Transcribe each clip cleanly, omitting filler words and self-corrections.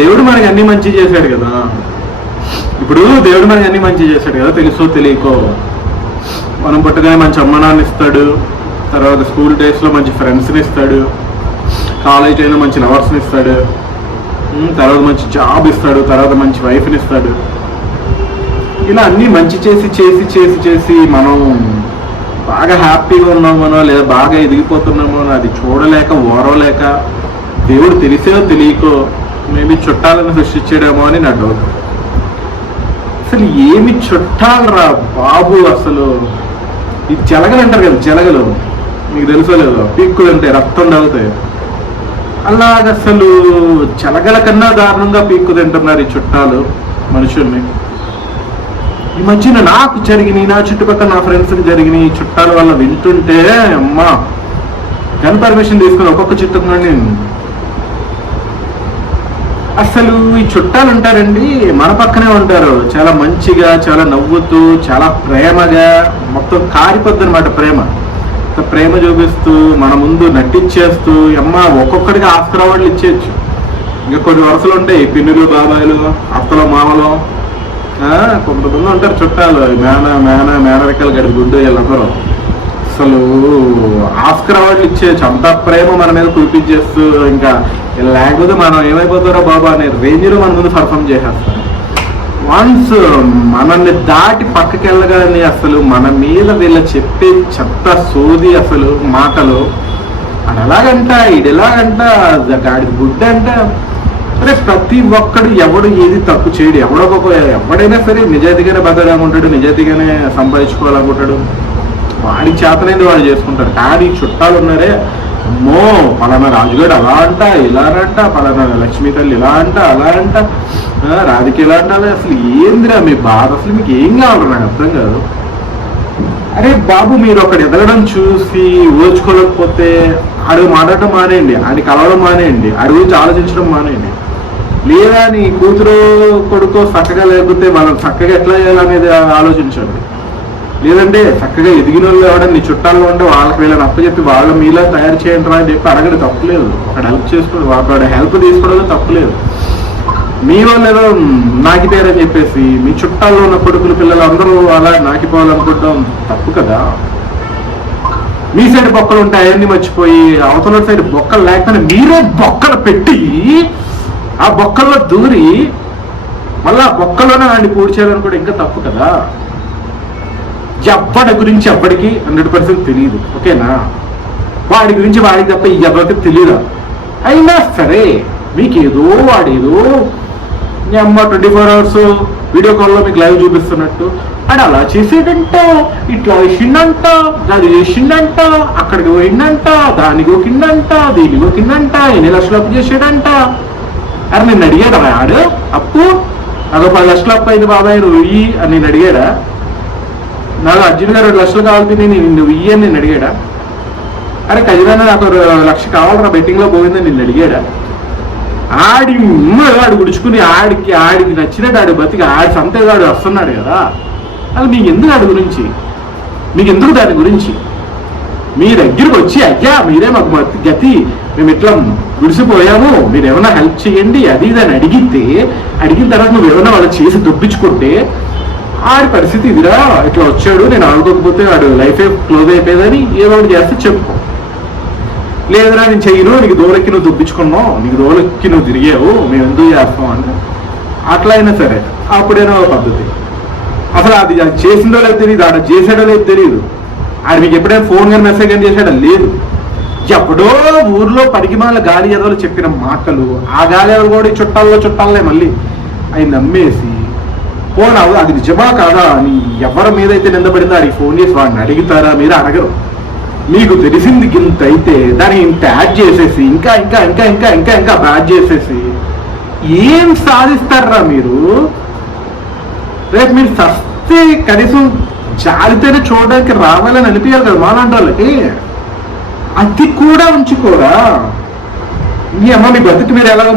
దేవుడు మనకి అన్ని మంచి చేశాడు కదా. ఇప్పుడు దేవుడు మనకి అన్ని మంచి చేశాడు కదా, తెలుసో తెలియకో. మనం పుట్టగానే మంచి అమ్మ నాన్న ఇస్తాడు, తర్వాత స్కూల్ డేస్లో మంచి ఫ్రెండ్స్ని ఇస్తాడు, కాలేజ్ అయినా మంచి లవర్స్ని ఇస్తాడు, తర్వాత మంచి జాబ్ ఇస్తాడు, తర్వాత మంచి వైఫ్ని ఇస్తాడు. ఇలా అన్నీ మంచి చేసి చేసి చేసి చేసి మనం బాగా హ్యాపీగా ఉన్నామనో లేదా బాగా ఎదిగిపోతున్నామో అది చూడలేక ఓరవలేక దేవుడు తెలిసో తెలియకో మేబీ చుట్టాలను సృష్టించాడేమో అని నా డౌట్. అసలు ఏమి చుట్టాలరా బాబు. అసలు ఈ జలగలు అంటారు కదా, జలగలు మీకు తెలుసో లేదో, పీక్కులు ఉంటాయి, రక్తం తాగుతాయి. అలాగ అసలు జలగల కన్నా దారుణంగా పీక్కు తింటున్నారు ఈ చుట్టాలు మనుషుల్ని. ఈ మధ్యన నాకు జరిగినాయి, నా చుట్టుపక్కల నా ఫ్రెండ్స్కి జరిగినాయి చుట్టాల వల్ల వింటుంటే అమ్మా గన్ పర్మిషన్ తీసుకుని ఒక్కొక్క చుట్టంలోనే. అసలు ఈ చుట్టాలు ఉంటారండి, మన పక్కనే ఉంటారు, చాలా మంచిగా, చాలా నవ్వుతూ, చాలా ప్రేమగా, మొత్తం కారిపోద్ది అనమాట ప్రేమ. ప్రేమ చూపిస్తూ మన ముందు నటించేస్తూ అమ్మ ఒక్కొక్కడికి ఆస్కార్ అవార్డులు ఇచ్చేయచ్చు. ఇంకా కొన్ని వరుసలు ఉంటాయి, పిన్నులు, బాబాయిలు, అత్తలు, మామలు, కొంతమంది ఉంటారు చుట్టాలు, మేనరికలు గడి గుడ్డు వీళ్ళందరూ. అసలు ఆస్కార్ అవార్డులు ఇచ్చేయచ్చు, అంత ప్రేమ మన మీద కురిపించేస్తూ ఇంకా లేకపోతే మనం ఏమైపోతారో బాబా అనే రేంజ్లో మన ముందు పర్ఫామ్ చేసేస్తారు. వన్స్ మనల్ని దాటి పక్కకి వెళ్ళగానే అసలు మన మీద వీళ్ళ చెప్పే చెత్త సోది అసలు మాటలు, అది ఎలాగంట, ఇది ఎలాగంట, గాడి గుడ్డ అంట. అరే ప్రతి ఒక్కడు ఎవడు ఏది తప్పు చేయడు, ఎవడైనా సరే నిజాయితీగానే బతకాలనుకుంటాడు, నిజాయితీగానే సంపాదించుకోవాలనుకుంటాడు, వాడికి చేతనైంది వాడు చేసుకుంటాడు. కానీ చుట్టాలు ఉన్నారే, అమ్మో పలానా రాజుగాడు అలా అంట ఇలా అంట, పలానా లక్ష్మీ తల్లి ఇలా అంట అలా అంట, రాధిక ఇలా అంటారు. అసలు ఏందిరా మీ బాధ, అసలు మీకు ఏం కావాలి నాకు అర్థం కాదు. అరే బాబు మీరు ఒకటి ఎదగడం చూసి ఓర్చుకోలేకపోతే ఆడు మాట్లాడటం మానేయండి, ఆడి కలవడం మానేయండి, ఆడి గురించి ఆలోచించడం మానేయండి. లేదా నీ కూతురు కొడుకో చక్కగా లేకపోతే వాళ్ళని చక్కగా ఎట్లా చేయాలనేది ఆలోచించండి. లేదంటే చక్కగా ఎదిగిన వాళ్ళు ఎవడని నీ చుట్టాల్లో ఉంటే వాళ్ళకి వీళ్ళని అప్పచెప్పి వాళ్ళ మీలా తయారు చేయండి రా అని చెప్పి అడగడం తప్పులేదు. ఒకటి హెల్ప్ చేసుకోవడం, ఒకటి హెల్ప్ తీసుకోవడం తప్పులేదు. మీ వాళ్ళు ఏదో నాకిపోయారని చెప్పేసి మీ చుట్టాల్లో ఉన్న కొడుకులు పిల్లలు అందరూ అలా నాకిపోవాలనుకోవడం తప్పు కదా. మీ సైడ్ బొక్కలు ఉంటాయి అవన్నీ మర్చిపోయి అవతల సైడ్ బొక్కలు లేకపోతే మీరే బొక్కలు పెట్టి ఆ బొక్కల్లో దూరి మళ్ళీ ఆ బొక్కలోనే వాడిని పూడ్చేయాలని కూడా ఇంకా తప్పు కదా. ఎవ్వడి గురించి ఎవ్వడికి 100% తెలియదు, ఓకేనా? వాడి గురించి వాడికి తప్ప ఎవరికి తెలియదు. అయినా సరే మీకు ఏదో వాడేదో మీ అమ్మ 24 hours వీడియో కాల్లో మీకు లైవ్ చూపిస్తున్నట్టు అది అలా చేసేదంట, ఇట్లా వేసిండంట, అది వేసిండంట, అక్కడికి పోయిందంట, దానికి ఒకిందంట, దీనికి ఒకిందంట, ఎన్ని లక్షలు అప్పు చేసాడంట. అరే నేను అడిగాడా ఆడు అప్పు? నాకు 10 లక్షలు అప్పు అయింది బాబాయ్ నువ్వు ఇయ్యి అని నేను అడిగాడా? నాకు అర్జున్ గారు 2 లక్షలు కావాలి నువ్వు ఇయ్యి అని నేను అడిగాడా? అరే ఖచ్చితంగా నాకు 1 లక్ష కావాలరా బెట్టింగ్లో పోయిందని నేను అడిగాడా? ఆడు గుడుచుకుని ఆడికి నచ్చినట్టు ఆడి బతికి ఆడి సంతేగాడు వస్తున్నాడు కదా. అది మీకు ఎందుకు ఆడి గురించి, మీకు ఎందుకు దాని గురించి? మీ దగ్గరకు వచ్చి అయ్యా మీరే మాకు గతి, మేము ఇట్లా గుడిసిపోయాము, మీరు ఏమైనా హెల్ప్ చేయండి అది ఇది అని అడిగిన తర్వాత నువ్వు ఏమైనా వాళ్ళు చేసి దొబ్బించుకుంటే ఆడి పరిస్థితి ఇదిరా, ఇట్లా వచ్చాడు, నేను ఆడుకోకపోతే ఆడు లైఫ్ క్లోజ్ అయిపోయేదని ఏదో ఒకటి చేస్తే చెప్పుకో. లేదరా నేను చెయ్యను, నీకు దోలెక్కి నువ్వు దుబ్బించుకున్నావు, నీకు దోలెక్కి నువ్వు తిరిగావు, మేము ఎందుకు చేస్తాం అంటే అట్లా అయినా సరే అప్పుడైనా ఒక పద్ధతి. అసలు అది చేసిందో లేదు తెలియదు, ఆడ చేసాడో లేదు తెలియదు, ఆడు మీకు ఎప్పుడైనా ఫోన్ కానీ మెసేజ్ కానీ చేసాడో లేదు. ఎప్పుడో ఊర్లో పడికిమాల గాలి ఎదవలు చెప్పిన మాటలు, ఆ గాలి ఎదవలు కూడా చుట్టాలనే మళ్ళీ అవి నమ్మేసి ఫోన్ అది నిజమా కాదా అని ఎవరి మీద అయితే నిందపడిందో ఆడికి ఫోన్ చేసి వాడిని అడుగుతారా? మీరు అడగరు. మీకు తెలిసింది గింత అయితే దాన్ని ఇంత యాడ్ చేసేసి ఇంకా ఇంకా ఇంకా ఇంకా ఇంకా ఇంకా బ్యాడ్ చేసేసి ఏం సాధిస్తారా మీరు? రేపు మీరు సస్తే కనీసం జాలితేనే చూడడానికి రావాలని అనిపించాలి కదా మాలాంటి వాళ్ళకి. అది కూడా ఉంచుకోరా? మీ అమ్మ మీ బతుకు మీరు ఎలాగ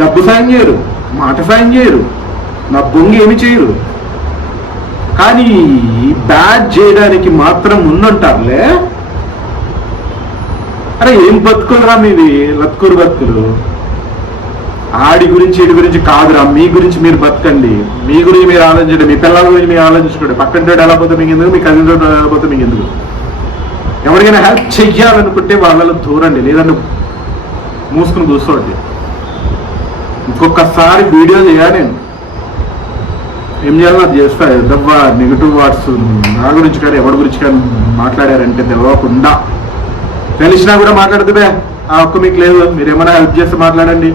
డబ్బు సాయం చేయరు, మాట సాయం చేయరు, నా బొంగి ఏమి చేయరు, కానీ బ్యాడ్ చేయడానికి మాత్రం ముందుంటారులే. అరే ఏం బతుకులరా మీవి, లత్కూరు బతుకులు. ఆడి గురించి వీడి గురించి కాదురా, మీ గురించి మీరు బతకండి, మీ గురించి మీరు ఆలోచించండి, మీ పిల్లల గురించి మీరు ఆలోచించుకోండి. పక్కన ఎలా పోతే మీకు ఎందుకు, మీ కజిన్ ఎలా పోతే మీకు ఎందుకు. ఎవరికైనా హెల్ప్ చెయ్యాలనుకుంటే వాళ్ళలో దూరండి, లేదంటే మూసుకుని కూర్చోండి. ఇంకొకసారి వీడియో చేయాలి, నేను ఏం చేయాలో అది చేస్తా. దెబ్బ నెగిటివ్ వర్డ్స్ నా గురించి కానీ ఎవరి గురించి కానీ మాట్లాడారంటే దెవ్వకుండా తెలిసినా కూడా మాట్లాడుతుందే ఆ ఒక్క మీకు లేదు. మీరు ఏమైనా హెల్ప్ చేస్తే మాట్లాడండి.